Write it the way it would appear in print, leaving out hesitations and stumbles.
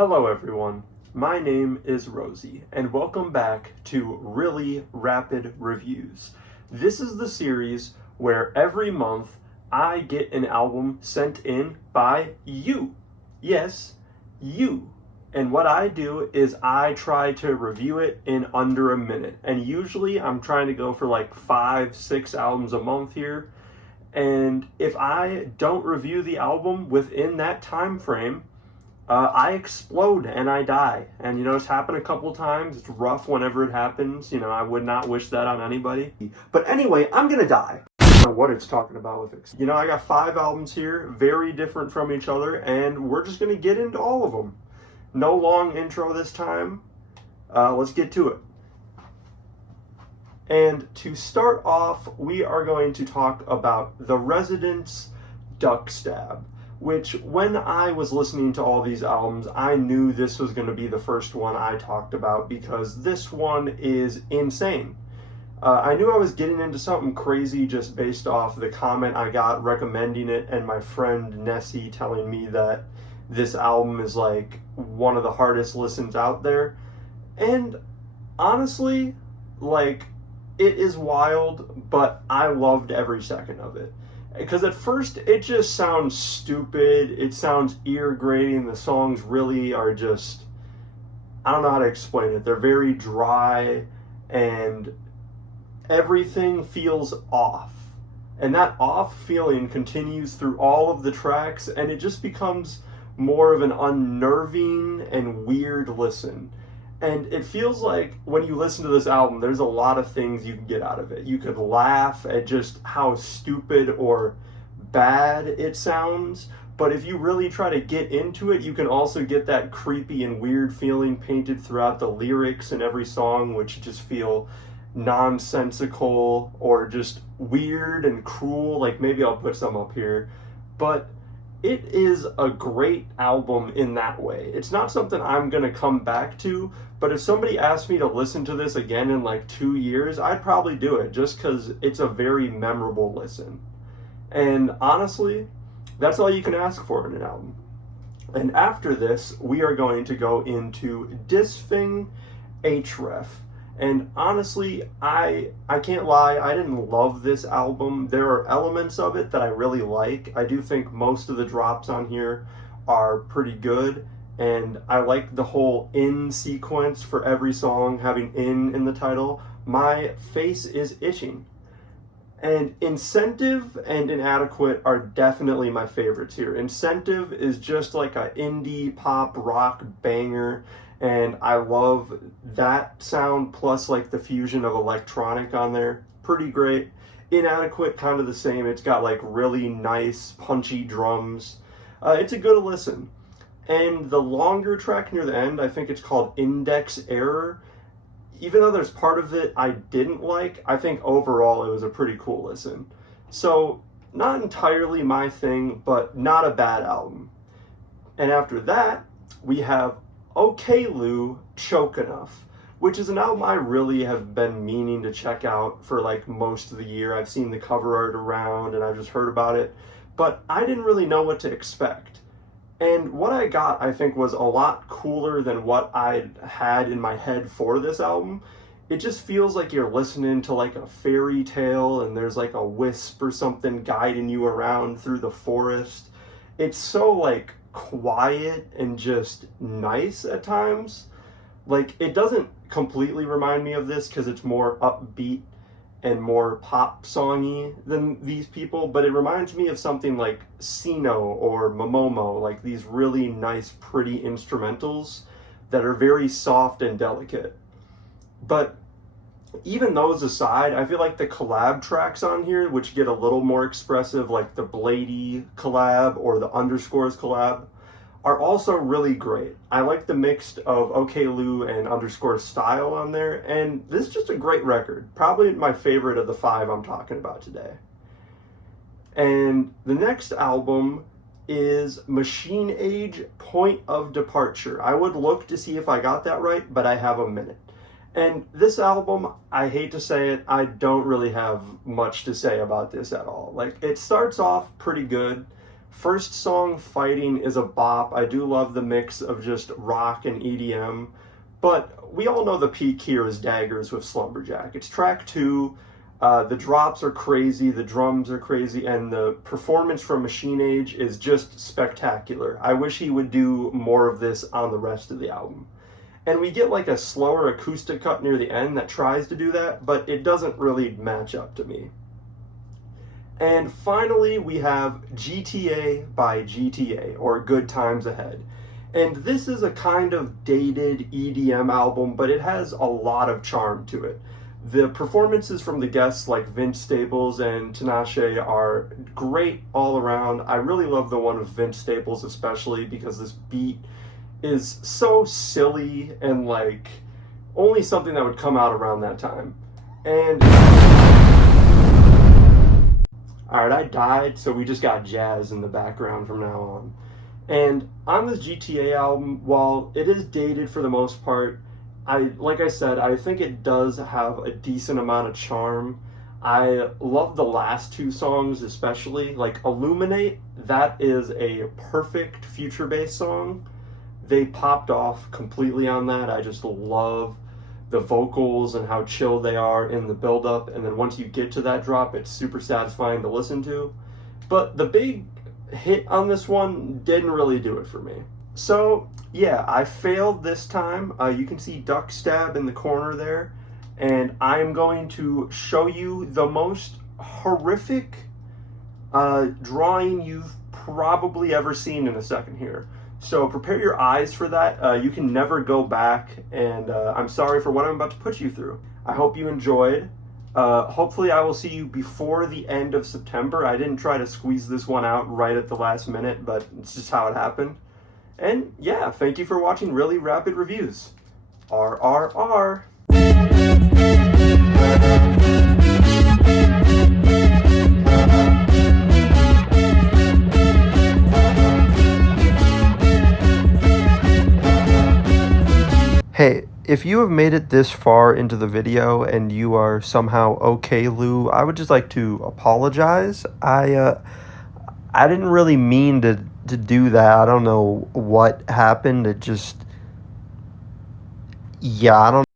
Hello everyone, my name is Rosie, and welcome back to Really Rapid Reviews. This is the series where every month I get an album sent in by you. Yes, you. And what I do is I try to review it in under a minute. And usually I'm trying to go for like 5-6 albums a month here. And if I don't review the album within that time frame, I explode and I die. And it's happened a couple times. It's rough whenever it happens. I would not wish that on anybody. But anyway, I'm gonna die. I don't know what it's talking about with it. I got 5 albums here, very different from each other, and we're just gonna get into all of them. No long intro this time. Let's get to it. And to start off, we are going to talk about The Resident's Duck Stab, which when I was listening to all these albums, I knew this was going to be the first one I talked about because this one is insane. I knew I was getting into something crazy just based off the comment I got recommending it and my friend Nessie telling me that this album is like one of the hardest listens out there. And honestly, like, it is wild, but I loved every second of it. Because at first it just sounds stupid, it sounds ear-grating, the songs really are just, I don't know how to explain it, they're very dry and everything feels off. And that off feeling continues through all of the tracks and it just becomes more of an unnerving and weird listen. And it feels like when you listen to this album, there's a lot of things you can get out of it. You could laugh at just how stupid or bad it sounds, but if you really try to get into it, you can also get that creepy and weird feeling painted throughout the lyrics in every song, which just feel nonsensical or just weird and cruel. Like, maybe I'll put some up here, but it is a great album in that way. It's not something I'm going to come back to, but if somebody asked me to listen to this again in like 2 years, I'd probably do it just because it's a very memorable listen. And honestly, that's all you can ask for in an album. And after this, we are going to go into Disphing href. And honestly, I can't lie, I didn't love this album. There are elements of it that I really like. I do think most of the drops on here are pretty good. And I like the whole in sequence for every song, having in the title. My face is itching. And Incentive and Inadequate are definitely my favorites here. Incentive is just like an indie pop rock banger. And I love that sound plus like the fusion of electronic on there. Pretty great. Inadequate, kind of the same. It's got like really nice punchy drums. It's a good listen. And the longer track near the end, I think it's called Index Error. Even though there's part of it I didn't like, I think overall it was a pretty cool listen. So not entirely my thing, but not a bad album. And after that, we have Oklou Choke Enough, which is an album I really have been meaning to check out for like most of the year. I've seen the cover art around and I've just heard about it, but I didn't really know what to expect. And what I got, I think, was a lot cooler than what I had in my head for this album. It just feels like you're listening to like a fairy tale and there's like a wisp or something guiding you around through the forest. It's so like quiet and just nice at times. Like, it doesn't completely remind me of this because it's more upbeat and more pop songy than these people, but it reminds me of something like Sino or Momomo, like these really nice pretty instrumentals that are very soft and delicate. But even those aside, I feel like the collab tracks on here, which get a little more expressive, like the Blady collab or the Underscores collab, are also really great. I like the mix of Oklou and Underscore style on there, and this is just a great record. Probably my favorite of the 5 I'm talking about today. And the next album is Machine Age Point of Departure. I would look to see if I got that right, but I have a minute. And this album, I hate to say it, I don't really have much to say about this at all. Like, it starts off pretty good, First song, Fighting, is a bop. I do love the mix of just rock and EDM, but we all know the peak here is Daggers with Slumberjack. It's track 2. The drops are crazy, the drums are crazy, and the performance from Machine Age is just spectacular. I wish he would do more of this on the rest of the album. And we get like a slower acoustic cut near the end that tries to do that, but it doesn't really match up to me. And finally, we have GTA by GTA, or Good Times Ahead. And this is a kind of dated EDM album, but it has a lot of charm to it. The performances from the guests like Vince Staples and Tinashe are great all around. I really love the one with Vince Staples especially because this beat is so silly and like only something that would come out around that time. And alright, I died, so we just got jazz in the background from now on. And on this GTA album, while it is dated for the most part, like I said, I think it does have a decent amount of charm. I love the last 2 songs especially. Like Illuminate, that is a perfect future bass song. They popped off completely on that. I just love the vocals and how chill they are in the build-up, and then once you get to that drop, it's super satisfying to listen to. But the big hit on this one didn't really do it for me. So yeah, I failed this time. You can see Duck Stab in the corner there, and I'm going to show you the most horrific drawing you've probably ever seen in a second here. So prepare your eyes for that. You can never go back, and I'm sorry for what I'm about to put you through. I hope you enjoyed. Hopefully I will see you before the end of September. I didn't try to squeeze this one out right at the last minute, but it's just how it happened. And yeah, thank you for watching Really Rapid Reviews. RRR. Hey, if you have made it this far into the video and you are somehow Oklou, I would just like to apologize. I didn't really mean to do that. I don't know what happened. It just, yeah, I don't